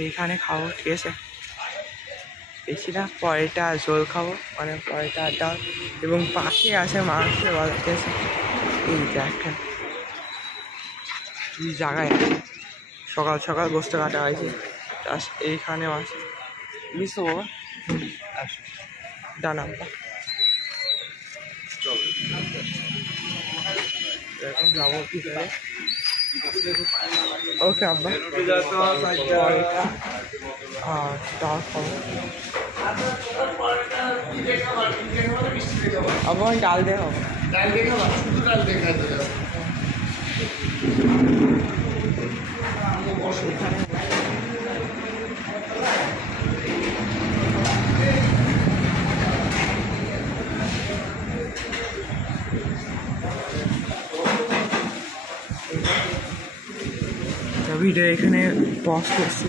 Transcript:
এইখানে খাবো, ঠিক আছে? বেশি না, পরেটা ঝোল খাবো, মানে পরেটা ডাল, এবং পাশে আছে মাংসের বাজার, ঠিক আছে? এই দেখেন কি জায়গায় আছে, সকাল সকাল গোস্ত কাটা হয়েছে, এইখানেও আছে বুঝছো বাবা। ডান আব্বা, এখন যাবো ভিতরে। ওকে আব্বা, আর ডাল খাবো। আব্বা আমি ডাল দিয়ে খাবো। ডাল দিয়ে খাবা, শুধু ডাল দিয়ে খাইতে যাও। ভিডিও এখানে পজ করছি।